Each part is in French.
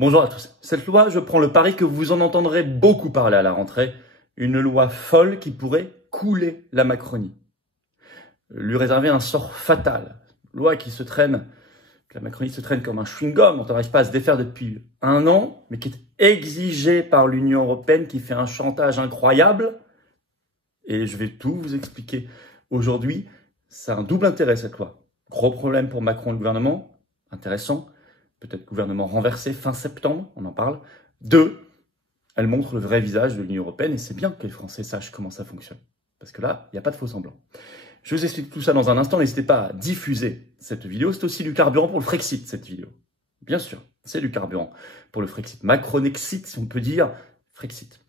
Bonjour à tous. Cette loi, je prends le pari que vous en entendrez beaucoup parler à la rentrée. Une loi folle qui pourrait couler la Macronie. Lui réserver un sort fatal. Loi qui se traîne, que la Macronie se traîne comme un chewing-gum, dont on n'arrive pas à se défaire depuis 1 an, mais qui est exigée par l'Union européenne, qui fait un chantage incroyable. Et je vais tout vous expliquer aujourd'hui. C'est un double intérêt cette loi. Gros problème pour Macron et le gouvernement. Intéressant. Peut-être gouvernement renversé fin septembre, on en parle. 2, elle montre le vrai visage de l'Union européenne et c'est bien que les Français sachent comment ça fonctionne. Parce que là, il n'y a pas de faux semblant. Je vous explique tout ça dans un instant. N'hésitez pas à diffuser cette vidéo. C'est aussi du carburant pour le Frexit, cette vidéo. Bien sûr, c'est du carburant pour le Frexit. Macronexit, si on peut dire, Frexit.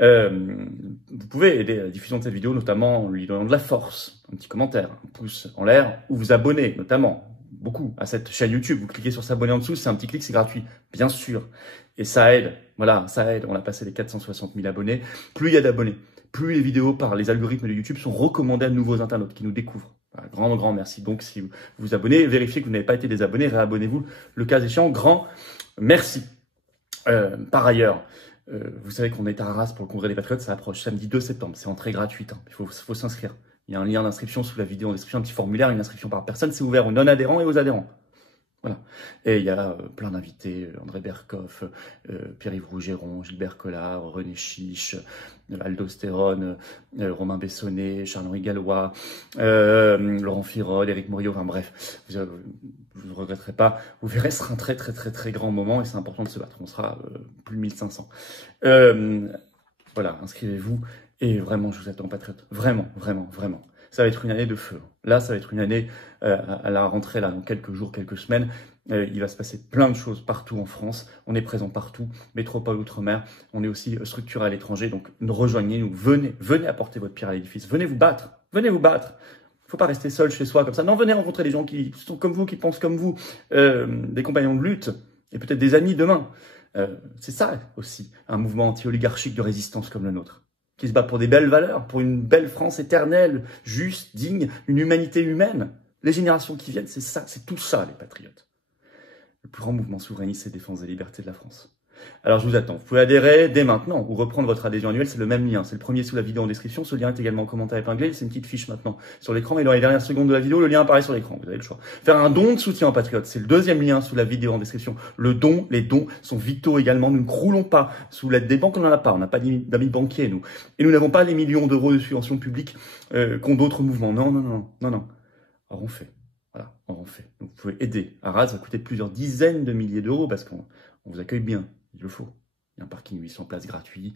Vous pouvez aider à la diffusion de cette vidéo, notamment en lui donnant de la force, un petit commentaire, un pouce en l'air, ou vous abonner, notamment, beaucoup à cette chaîne YouTube. Vous cliquez sur s'abonner en dessous, c'est un petit clic, c'est gratuit, bien sûr. Et ça aide, voilà, ça aide. On a passé les 460 000 abonnés. Plus il y a d'abonnés, plus les vidéos par les algorithmes de YouTube sont recommandées à de nouveaux internautes qui nous découvrent. Voilà, grand merci. Donc si vous vous abonnez, vérifiez que vous n'avez pas été désabonné, réabonnez-vous le cas échéant. Grand merci. Par ailleurs, vous savez qu'on est à Arras pour le Congrès des Patriotes, ça approche samedi 2 septembre, c'est entrée gratuite, hein. Il faut s'inscrire. Il y a un lien d'inscription sous la vidéo en description, un petit formulaire, une inscription par personne, c'est ouvert aux non-adhérents et aux adhérents. Voilà. Et il y a plein d'invités, André Berkoff, Pierre-Yves Rougeron, Gilbert Collard, René Chiche, Aldo Stéron, Romain Bessonnet, Charles-Henri Gallois, Laurent Firod, Éric Morillo, enfin bref, vous ne regretterez pas. Vous verrez, ce sera un très grand moment et c'est important de se battre. On sera plus de 1500. Voilà, inscrivez-vous et vraiment, je vous attends, patriotes. Vraiment. Ça va être une année de feu. Là, ça va être une année à la rentrée, là, dans quelques jours, quelques semaines. Il va se passer plein de choses partout en France. On est présent partout, métropole, outre-mer. On est aussi structuré à l'étranger. Donc, rejoignez-nous. Venez apporter votre pierre à l'édifice. Venez vous battre. Il ne faut pas rester seul chez soi comme ça. Non, venez rencontrer des gens qui sont comme vous, qui pensent comme vous, des compagnons de lutte et peut-être des amis demain. C'est ça aussi, un mouvement anti-oligarchique de résistance comme le nôtre, qui se bat pour des belles valeurs, pour une belle France éternelle, juste, digne, une humanité humaine. Les générations qui viennent, c'est ça, c'est tout ça, les patriotes. Le plus grand mouvement souverainiste et défense des libertés de la France. Alors, je vous attends. Vous pouvez adhérer dès maintenant ou reprendre votre adhésion annuelle. C'est le même lien. C'est le premier sous la vidéo en description. Ce lien est également en commentaire épinglé. C'est une petite fiche maintenant sur l'écran. Et dans les dernières secondes de la vidéo, le lien apparaît sur l'écran. Vous avez le choix. Faire un don de soutien aux patriotes. C'est le deuxième lien sous la vidéo en description. Le don, les dons sont vitaux également. Nous ne croulons pas sous l'aide des banques. On n'en a pas. On n'a pas d'amis banquiers, nous. Et nous n'avons pas les millions d'euros de subventions publiques qu'ont d'autres mouvements. Non. Or, on fait. Voilà, on fait. Donc, vous pouvez aider. Arras va coûter plusieurs dizaines de milliers d'euros parce qu'on vous accueille bien. Il le faut. Il y a un parking 800 places gratuit,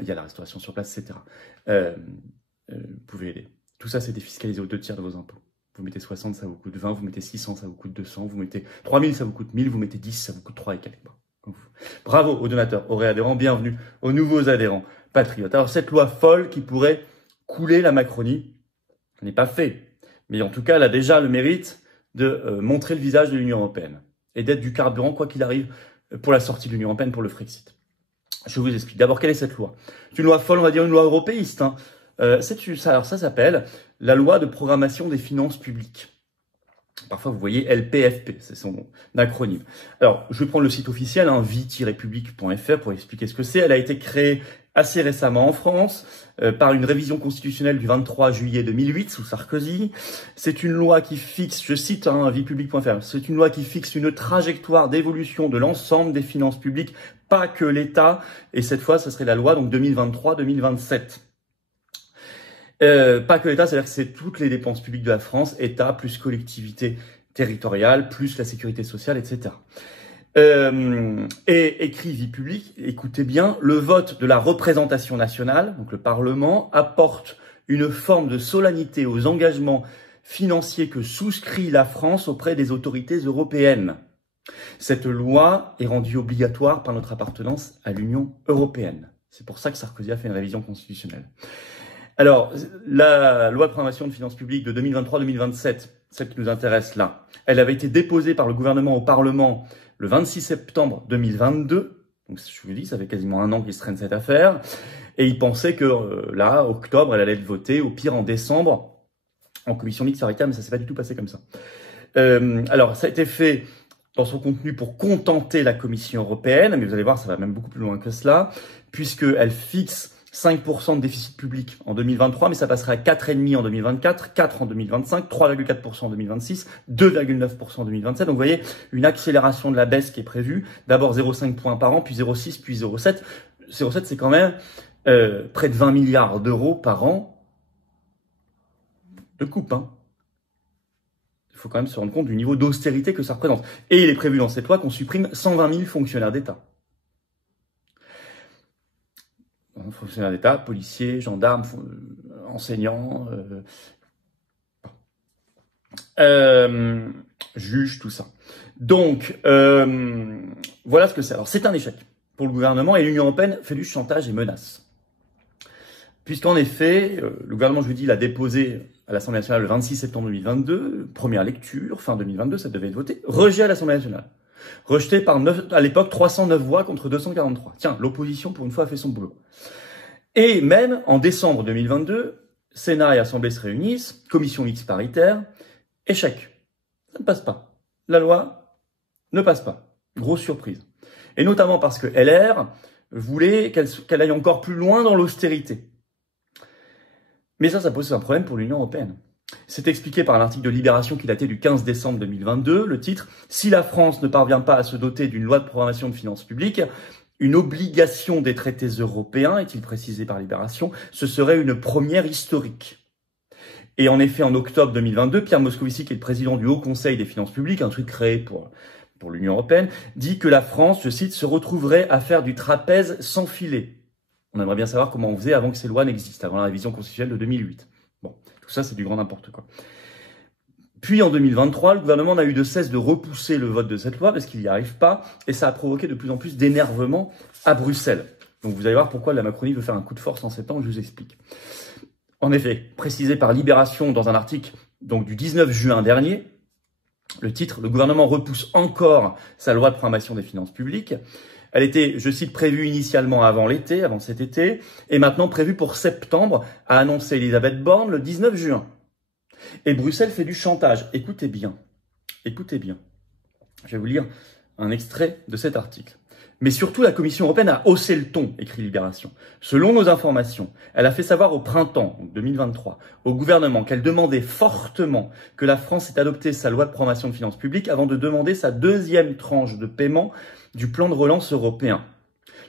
il y a la restauration sur place, etc. Vous pouvez aider. Tout ça, c'est défiscalisé aux 2 tiers de vos impôts. Vous mettez 60, ça vous coûte 20, vous mettez 600, ça vous coûte 200, vous mettez 3000, ça vous coûte 1000, vous mettez 10, ça vous coûte 3 et quelques. Bravo aux donateurs, aux réadhérents, bienvenue aux nouveaux adhérents patriotes. Alors, cette loi folle qui pourrait couler la Macronie n'est pas fait. Mais en tout cas, elle a déjà le mérite de montrer le visage de l'Union européenne et d'être du carburant, quoi qu'il arrive, pour la sortie de l'Union européenne, pour le Frexit. Je vous explique. D'abord, quelle est cette loi? C'est une loi folle, on va dire une loi européiste. Hein. Alors, ça s'appelle la loi de programmation des finances publiques. Parfois, vous voyez LPFP, c'est son acronyme. Alors, je vais prendre le site officiel, hein, vie-public.fr, pour expliquer ce que c'est. Elle a été créée assez récemment en France par une révision constitutionnelle du 23 juillet 2008 sous Sarkozy. C'est une loi qui fixe, je cite hein, vie-public.fr, c'est une loi qui fixe une trajectoire d'évolution de l'ensemble des finances publiques, pas que l'État. Et cette fois, ça serait la loi donc 2023-2027. Pas que l'État, c'est-à-dire que c'est toutes les dépenses publiques de la France, État plus collectivité territoriale, plus la sécurité sociale, etc. Et écrit vie publique, écoutez bien, le vote de la représentation nationale, donc le Parlement, apporte une forme de solennité aux engagements financiers que souscrit la France auprès des autorités européennes. Cette loi est rendue obligatoire par notre appartenance à l'Union européenne. C'est pour ça que Sarkozy a fait une révision constitutionnelle. Alors, la loi de programmation de finances publiques de 2023-2027, celle qui nous intéresse là, elle avait été déposée par le gouvernement au Parlement le 26 septembre 2022. Donc, je vous dis, ça fait quasiment 1 an qu'il se traîne cette affaire. Et il pensait que là, octobre, elle allait être votée, au pire en décembre, en commission mixte paritaire, mais ça s'est pas du tout passé comme ça. Alors, ça a été fait dans son contenu pour contenter la Commission européenne, mais vous allez voir, ça va même beaucoup plus loin que cela, puisqu'elle fixe 5% de déficit public en 2023, mais ça passera à 4,5% en 2024, 4% en 2025, 3,4% en 2026, 2,9% en 2027. Donc vous voyez, une accélération de la baisse qui est prévue. D'abord 0,5 points par an, puis 0,6, puis 0,7. 0,7, c'est quand même près de 20 milliards d'euros par an de coupe. Hein. Il faut quand même se rendre compte du niveau d'austérité que ça représente. Et il est prévu dans cette loi qu'on supprime 120 000 fonctionnaires d'État. Fonctionnaires d'État, policiers, gendarmes, enseignants, juges, tout ça. Donc, voilà ce que c'est. Alors, c'est un échec pour le gouvernement et l'Union européenne fait du chantage et menace. Puisqu'en effet, le gouvernement, je vous dis, l'a déposé à l'Assemblée nationale le 26 septembre 2022, première lecture, fin 2022, ça devait être voté, rejet à l'Assemblée nationale. Rejeté par à l'époque 309 voix contre 243. Tiens, l'opposition pour une fois a fait son boulot. Et même en décembre 2022, Sénat et Assemblée se réunissent, commission mixte paritaire, échec. Ça ne passe pas. La loi ne passe pas. Grosse surprise. Et notamment parce que LR voulait qu'elle aille encore plus loin dans l'austérité. Mais ça pose un problème pour l'Union européenne. C'est expliqué par un article de Libération qui datait du 15 décembre 2022, le titre « Si la France ne parvient pas à se doter d'une loi de programmation de finances publiques, une obligation des traités européens, est-il précisé par Libération, ce serait une première historique. » Et en effet, en octobre 2022, Pierre Moscovici, qui est le président du Haut Conseil des finances publiques, un truc créé pour l'Union européenne, dit que la France, je cite, se retrouverait à faire du trapèze sans filet. On aimerait bien savoir comment on faisait avant que ces lois n'existent, avant la révision constitutionnelle de 2008. Bon, tout ça, c'est du grand n'importe quoi. Puis en 2023, le gouvernement n'a eu de cesse de repousser le vote de cette loi parce qu'il n'y arrive pas et ça a provoqué de plus en plus d'énervement à Bruxelles. Donc vous allez voir pourquoi la Macronie veut faire un coup de force en septembre, je vous explique. En effet, précisé par Libération dans un article donc du 19 juin dernier, le titre « Le gouvernement repousse encore sa loi de programmation des finances publiques ». Elle était, je cite, prévue initialement avant l'été, avant cet été, et maintenant prévue pour septembre, a annoncé Elisabeth Borne le 19 juin. Et Bruxelles fait du chantage. Écoutez bien. Écoutez bien. Je vais vous lire un extrait de cet article. Mais surtout, la Commission européenne a haussé le ton, écrit Libération. Selon nos informations, elle a fait savoir au printemps 2023 au gouvernement qu'elle demandait fortement que la France ait adopté sa loi de programmation de finances publiques avant de demander sa deuxième tranche de paiement du plan de relance européen.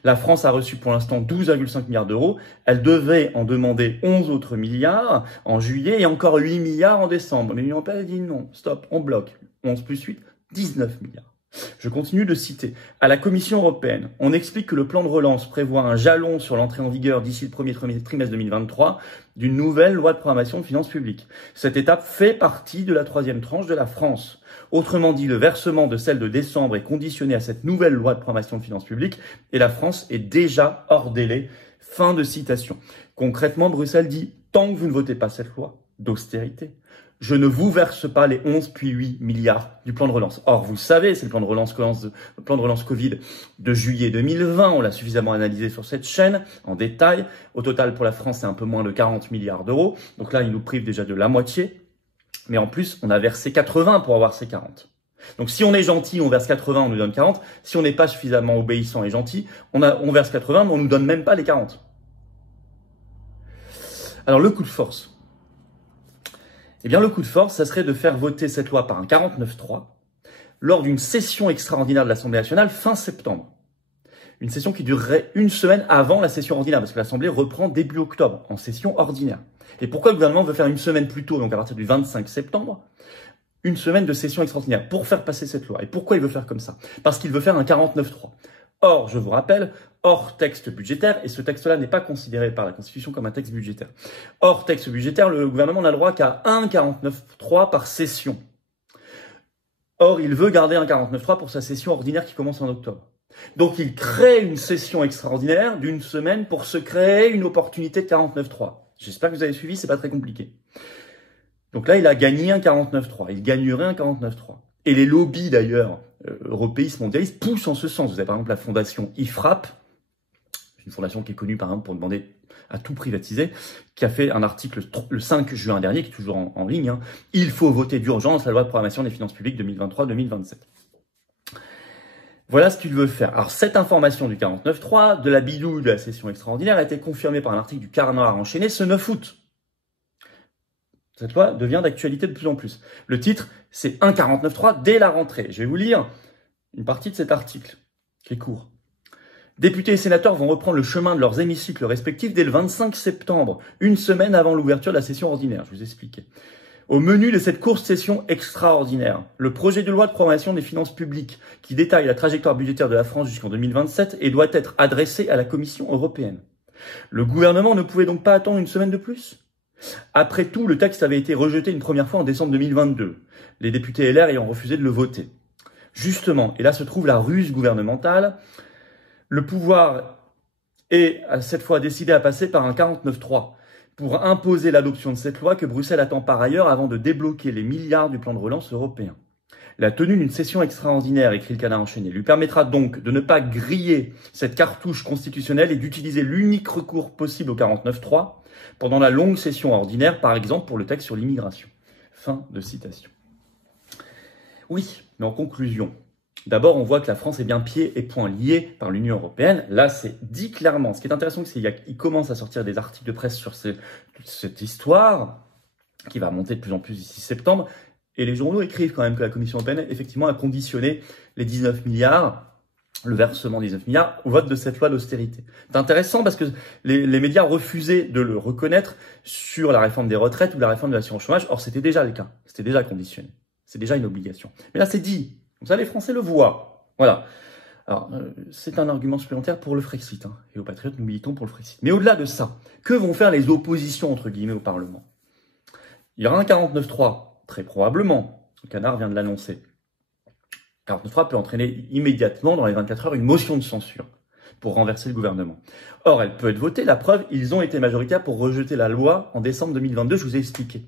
La France a reçu pour l'instant 12,5 milliards d'euros. Elle devait en demander 11 autres milliards en juillet et encore 8 milliards en décembre. Mais l'Union européenne a dit non, stop, on bloque. 11 plus 8, 19 milliards. Je continue de citer. À la Commission européenne, on explique que le plan de relance prévoit un jalon sur l'entrée en vigueur d'ici le premier trimestre 2023 d'une nouvelle loi de programmation de finances publiques. Cette étape fait partie de la troisième tranche de la France. Autrement dit, le versement de celle de décembre est conditionné à cette nouvelle loi de programmation de finances publiques et la France est déjà hors délai. Fin de citation. Concrètement, Bruxelles dit, tant que vous ne votez pas cette loi d'austérité, je ne vous verse pas les 11 puis 8 milliards du plan de relance. Or, vous savez, c'est le plan de relance Covid de juillet 2020. On l'a suffisamment analysé sur cette chaîne en détail. Au total, pour la France, c'est un peu moins de 40 milliards d'euros. Donc là, il nous prive déjà de la moitié. Mais en plus, on a versé 80 pour avoir ces 40. Donc si on est gentil, on verse 80, on nous donne 40. Si on n'est pas suffisamment obéissant et gentil, on verse 80, mais on nous donne même pas les 40. Alors le coup de force. Eh bien, le coup de force, ça serait de faire voter cette loi par un 49.3 lors d'une session extraordinaire de l'Assemblée nationale fin septembre. Une session qui durerait une semaine avant la session ordinaire, parce que l'Assemblée reprend début octobre, en session ordinaire. Et pourquoi le gouvernement veut faire une semaine plus tôt, donc à partir du 25 septembre, une semaine de session extraordinaire pour faire passer cette loi? Et pourquoi il veut faire comme ça? Parce qu'il veut faire un 49.3. Or, je vous rappelle, hors texte budgétaire, et ce texte-là n'est pas considéré par la Constitution comme un texte budgétaire. Hors texte budgétaire, le gouvernement n'a le droit qu'à un 49.3 par session. Or, il veut garder un 49.3 pour sa session ordinaire qui commence en octobre. Donc, il crée une session extraordinaire d'une semaine pour se créer une opportunité de 49.3. J'espère que vous avez suivi, c'est pas très compliqué. Donc là, il a gagné un 49.3. Il gagnerait un 49.3. Et les lobbies, d'ailleurs, européistes, mondialistes, poussent en ce sens. Vous avez par exemple la fondation IFRAP, une fondation qui est connue par exemple pour demander à tout privatiser, qui a fait un article le 5 juin dernier, qui est toujours en ligne. Il faut voter d'urgence la loi de programmation des finances publiques 2023-2027. Voilà ce qu'il veut faire. Alors, cette information du 49.3, de la bidouille de la session extraordinaire, a été confirmée par un article du Canard enchaîné ce 9 août. Cette loi devient d'actualité de plus en plus. Le titre, c'est un 49.3 dès la rentrée. Je vais vous lire une partie de cet article, qui est court. Députés et sénateurs vont reprendre le chemin de leurs hémicycles respectifs dès le 25 septembre, une semaine avant l'ouverture de la session ordinaire. Je vous explique. Au menu de cette courte session extraordinaire, le projet de loi de programmation des finances publiques qui détaille la trajectoire budgétaire de la France jusqu'en 2027 et doit être adressé à la Commission européenne. Le gouvernement ne pouvait donc pas attendre une semaine de plus ? Après tout, le texte avait été rejeté une première fois en décembre 2022, les députés LR ayant refusé de le voter. Justement, et là se trouve la ruse gouvernementale, le pouvoir est cette fois décidé à passer par un 49.3 pour imposer l'adoption de cette loi que Bruxelles attend par ailleurs avant de débloquer les milliards du plan de relance européen. La tenue d'une session extraordinaire, écrit le Canard enchaîné, lui permettra donc de ne pas griller cette cartouche constitutionnelle et d'utiliser l'unique recours possible au 49.3 pendant la longue session ordinaire, par exemple pour le texte sur l'immigration. Fin de citation. Oui, mais en conclusion, d'abord on voit que la France est bien pieds et poings liés par l'Union européenne. Là, c'est dit clairement. Ce qui est intéressant, c'est qu'il commence à sortir des articles de presse sur cette histoire, qui va monter de plus en plus d'ici septembre. Et les journaux écrivent quand même que la Commission européenne, effectivement, a conditionné les 19 milliards, le versement des 19 milliards, au vote de cette loi d'austérité. C'est intéressant parce que les médias refusaient de le reconnaître sur la réforme des retraites ou la réforme de l'assurance chômage. Or, c'était déjà le cas. C'était déjà conditionné. C'est déjà une obligation. Mais là, c'est dit. Comme ça, les Français le voient. Voilà. Alors, c'est un argument supplémentaire pour le Frexit. Hein. Et aux Patriotes, nous militons pour le Frexit. Mais au-delà de ça, que vont faire les oppositions, entre guillemets, au Parlement ? Il y aura un 49.3. Très probablement, le Canard vient de l'annoncer. 49.3 peut entraîner immédiatement, dans les 24 heures, une motion de censure pour renverser le gouvernement. Or, elle peut être votée. La preuve, ils ont été majoritaires pour rejeter la loi en décembre 2022, je vous ai expliqué.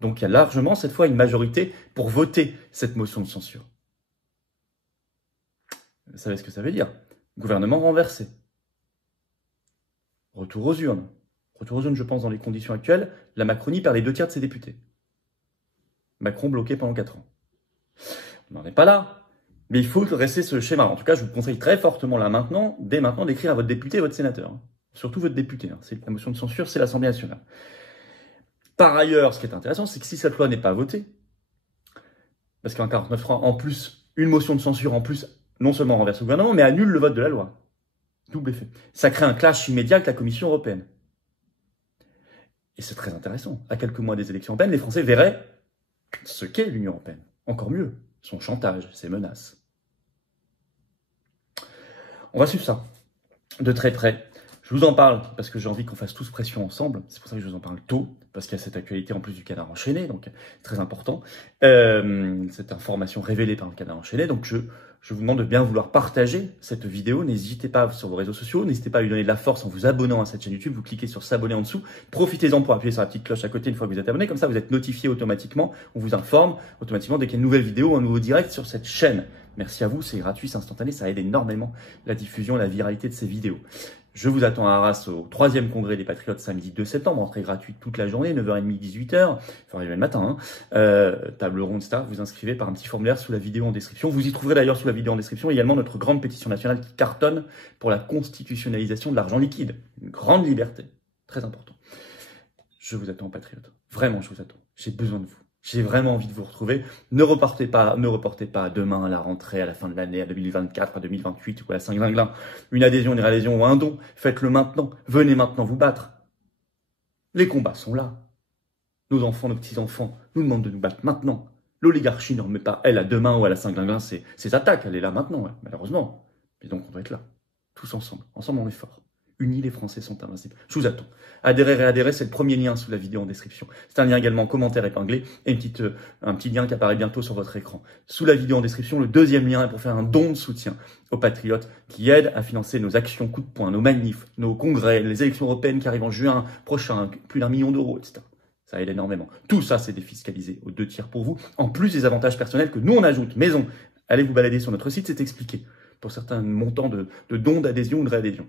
Donc, il y a largement, cette fois, une majorité pour voter cette motion de censure. Vous savez ce que ça veut dire ? Gouvernement renversé. Retour aux urnes. Retour aux urnes, je pense, dans les conditions actuelles, la Macronie perd les 2 tiers de ses députés. Macron bloqué pendant 4 ans. On n'en est pas là, mais il faut rester ce schéma. En tout cas, je vous conseille très fortement là maintenant, dès maintenant, d'écrire à votre député et votre sénateur. Surtout votre député. C'est la motion de censure, c'est l'Assemblée nationale. Par ailleurs, ce qui est intéressant, c'est que si cette loi n'est pas votée, parce qu'un 49.3 en plus, une motion de censure en plus, non seulement renverse le gouvernement, mais annule le vote de la loi. Double effet. Ça crée un clash immédiat avec la Commission européenne. Et c'est très intéressant. À quelques mois des élections européennes, les Français verraient ce qu'est l'Union européenne. Encore mieux, son chantage, ses menaces. On va suivre ça de très près. Je vous en parle parce que j'ai envie qu'on fasse tous pression ensemble. C'est pour ça que je vous en parle tôt, parce qu'il y a cette actualité en plus du Canard enchaîné, donc très important. Cette information révélée par le Canard enchaîné. Donc je vous demande de bien vouloir partager cette vidéo. N'hésitez pas sur vos réseaux sociaux, n'hésitez pas à lui donner de la force en vous abonnant à cette chaîne YouTube. Vous cliquez sur s'abonner en dessous. Profitez-en pour appuyer sur la petite cloche à côté une fois que vous êtes abonné. Comme ça, vous êtes notifié automatiquement. On vous informe automatiquement dès qu'il y a une nouvelle vidéo ou un nouveau direct sur cette chaîne. Merci à vous, c'est gratuit, c'est instantané, ça aide énormément la diffusion et la viralité de ces vidéos. Je vous attends à Arras au 3e congrès des Patriotes samedi 2 septembre, entrée gratuite toute la journée, 9h30, 18h, il faut arriver le matin, table ronde, etc. Vous inscrivez par un petit formulaire sous la vidéo en description. Vous y trouverez d'ailleurs sous la vidéo en description également notre grande pétition nationale qui cartonne pour la constitutionnalisation de l'argent liquide. Une grande liberté, très important. Je vous attends, Patriotes. Vraiment, je vous attends. J'ai besoin de vous. J'ai vraiment envie de vous retrouver. Ne reportez pas à demain, à la rentrée, à la fin de l'année, à 2024, à 2028 ou à la Saint-Glinglin. Une adhésion, une réadhésion ou un don. Faites-le maintenant. Venez maintenant vous battre. Les combats sont là. Nos enfants, nos petits-enfants nous demandent de nous battre maintenant. L'oligarchie ne remet pas, elle, à demain ou à la Saint-Glinglin ses attaques. Elle est là maintenant, ouais, malheureusement. Mais donc, on doit être là. Tous ensemble. Ensemble, on est fort. Unis, les Français sont invincibles. Je vous attends. Adhérez, réadhérez, c'est le premier lien sous la vidéo en description. C'est un lien également en commentaire épinglé et un petit lien qui apparaît bientôt sur votre écran. Sous la vidéo en description, le deuxième lien est pour faire un don de soutien aux Patriotes qui aident à financer nos actions coup de poing, nos manifs, nos congrès, les élections européennes qui arrivent en juin prochain, plus d'1 million d'euros, etc. Ça aide énormément. Tout ça, c'est défiscalisé aux 2 tiers pour vous, en plus des avantages personnels que nous, on ajoute. Maison, allez vous balader sur notre site, c'est expliqué. Pour certains montants de dons, d'adhésion ou de réadhésion.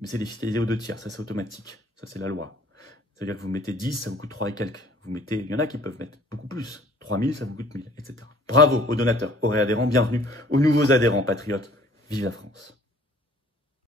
Mais c'est défiscalisé aux 2 tiers, ça c'est automatique, ça c'est la loi. C'est-à-dire que vous mettez 10, ça vous coûte 3 et quelques. Vous mettez, il y en a qui peuvent mettre beaucoup plus. 3 000, ça vous coûte 1 000, etc. Bravo aux donateurs, aux réadhérents, bienvenue aux nouveaux adhérents patriotes. Vive la France!